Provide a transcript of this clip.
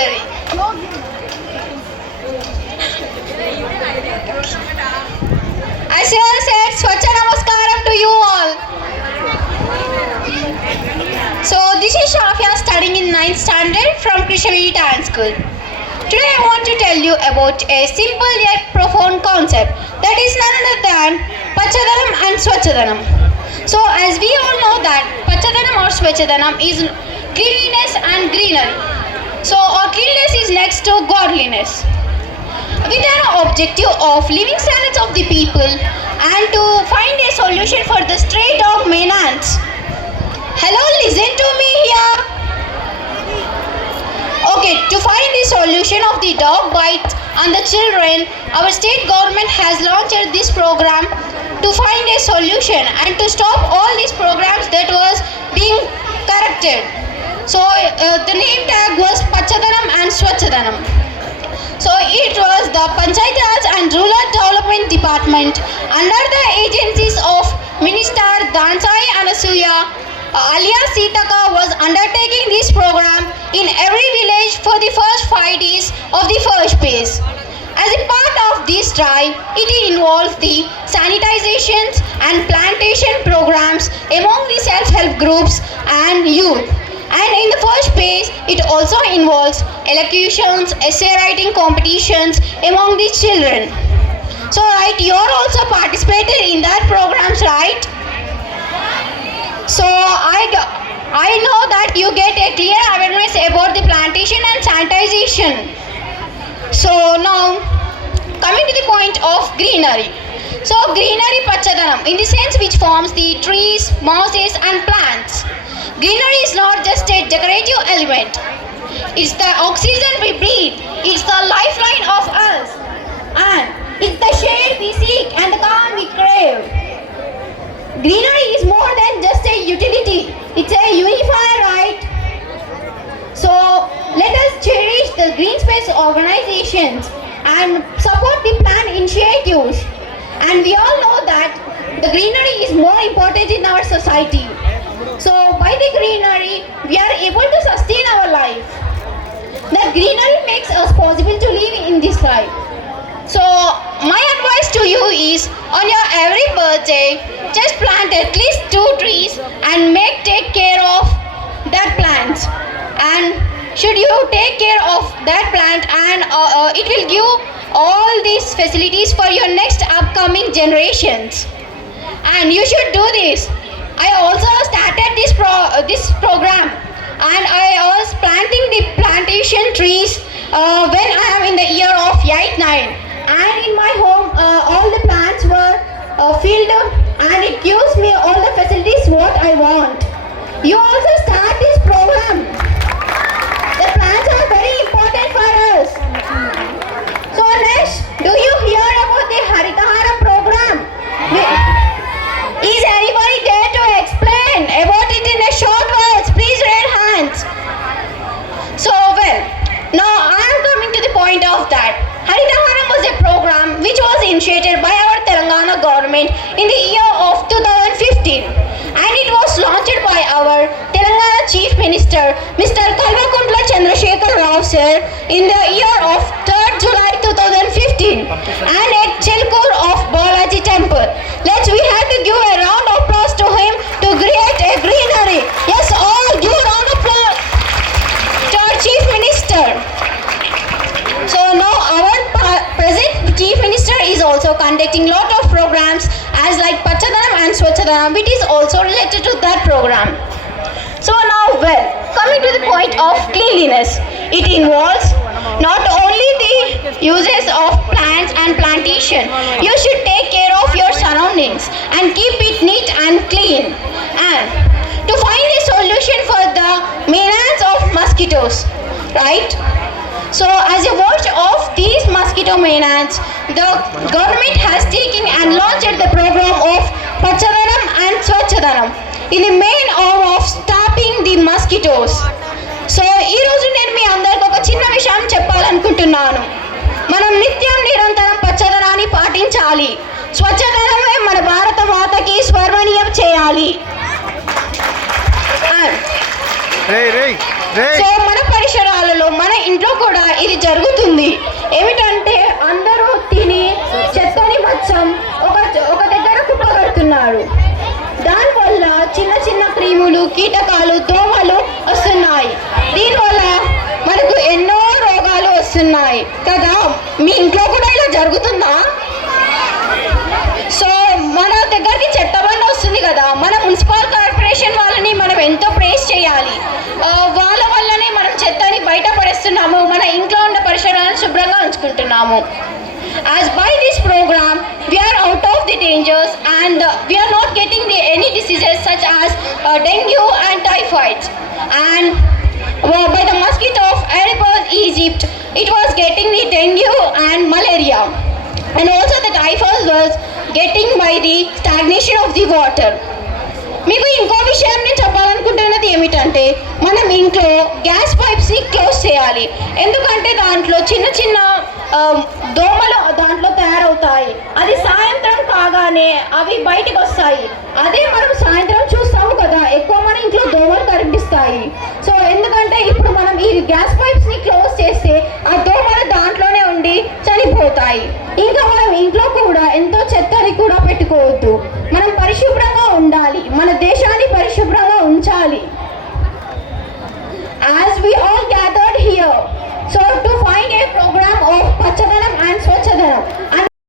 greenery. I said Swachha Namaskaram to you all. So this is Shafia studying in 9th standard from Krishnavedi Talent School. Today I want to tell you about a simple yet profound concept that is none other than Pachadanam and Swachhadanam. So as we all know that Pachadanam or Swachhadanam is cleanliness and greenery. So our cleanliness is next to godliness. With an objective of living standards of the people and to find a solution for the stray dog menace. Hello, listen to me here. Okay, to find the solution of the dog bite on the children, our state government has launched this program to find a solution and to stop all these programs that was being corrected. So the name tag was Pachadanam and Swachhadanam. So it was the Panchayat Raj and Rural Development Department under the agencies of Minister Dansai Anasuya alias Sitaka was undertaking this program in every village for the first 5 days of the first phase. As a part of this drive, it involves the sanitizations and plantation programs among the self-help groups and youth. And in the first phase, it also involves elocutions, essay writing competitions among the children. So, right, you are also participated in that programs, right? So, I know that you get a clear awareness about the plantation and sanitization. So, now, coming to the point of greenery. So, greenery Pachadanam, in the sense which forms the trees, mosses and plants. Greenery is not just a decorative element. It's the oxygen we breathe. It's the lifeline of us. And it's the shade we seek and the calm we crave. Greenery is more than just a utility. It's a unifier, right? So let us cherish the green space organizations and support the plant initiatives. And we all know that the greenery is more important in our society. So by the greenery, we are able to sustain our life. The greenery makes us possible to live in this life. So my advice to you is, on your every birthday, just plant at least 2 trees and take care of that plant. And should you take care of that plant, and it will give all these facilities for your next upcoming generations. And you should do this. I also started this program, and I was planting the plantation trees when I am in the year of 8-9. And in my home, all the plants were filled up, and it gives me all the facilities what I want. You also start this program. The plants are very important for us. So next, do you hear about the Haritahara program? Is anybody there to explain about it in a short words? Please raise hands. So well, now I am coming to the point of that. Haritahara was a program which was initiated by our Telangana government in the year of 2015, and it was launched by our Telangana Chief Minister Mr. Kalvakuntla Chandrasekhar Rao sir in the year of 3rd July 2015 and at Chelkur of Balaji Temple. We have to give a round of applause to him to create a greenery. Yes, all give a round of applause to our Chief Minister. So now our present Chief Minister is also conducting lot of programs as like Pachadanam and Swachhadanam, which is also related to that program. So now, well, coming to the point of cleanliness, it involves not only the uses of plants and plantation. You should take care of your surroundings and keep it neat and clean. And to find a solution for the menace of mosquitoes, right? So as a watch of these mosquito menace, the government has taken and launched the program of Pachadanam and Swachhadanam in the main aim of stopping the mosquitoes. So ఈరోజు నేను మీ అందరికి ఒక చిన్న విషయం చెప్పాలనుకుంటున్నాను. మనం నిత్యం నిరంతరం పచ్చదనాన్ని పాటించాలి. స్వచ్ఛదనమే మన భారత మాతకి స్మరణీయం చేయాలి. సో మన పరిసరాలలో మన ఇంట్లో కూడా ఇది జరుగుతుంది. ఏమిటంటే అందరూ తిని చెత్తని మచ్చం ఒక దగ్గర కుప్ప కడుతున్నారు. దానివల్ల చిన్న చిన్న క్రిములు, కీటకాలు, దోమలు వస్తున్నాయి. దీనివల్ల మనకు ఎన్నో రోగాలు వస్తున్నాయి కదా. మీ ఇంట్లో కూడా ఇలా జరుగుతుందా? సో మన దగ్గరికి చెత్త బండి వస్తుంది కదా, మన మున్సిపల్ కార్పొరేషన్ వాళ్ళని మనం ఎంతో ప్రేస్ చేయాలి. వాళ్ళ వల్లనే మనం చెత్తని బయట పడేస్తున్నాము, మన ఇంట్లో ఉన్న పరిసరాలను శుభ్రంగా ఉంచుకుంటున్నాము. As by this program, we are out of the dangers and we are not getting any diseases such as dengue and typhoid. And by the mosquito of Aedes Egypt, it was getting the dengue and malaria. And also the typhoid was getting by the stagnation of the water. మీకు ఇంకో విషయం నేను చెప్పాలనుకుంటున్నది ఏమిటంటే, మనం ఇంట్లో gas పైప్స్ని close చేయాలి. ఎందుకంటే దాంట్లో చిన్న చిన్న దోమలు దాంట్లో తయారవుతాయి. అది సాయంత్రం కాగానే అవి బయటకు వస్తాయి. అదే మనం సాయంత్రం చూస్తాము కదా, ఎక్కువ మన ఇంట్లో దోమలు కనిపిస్తాయి. సో ఎందుకంటే ఇప్పుడు మనం ఈ గ్యాస్ పైప్స్ని క్లోజ్ చేస్తే ఆ దోమలు దాంట్లోనే ఉండి చనిపోతాయి. ఇంకా మనం ఇంట్లో కూడా ఎంతో చెత్తని కూడా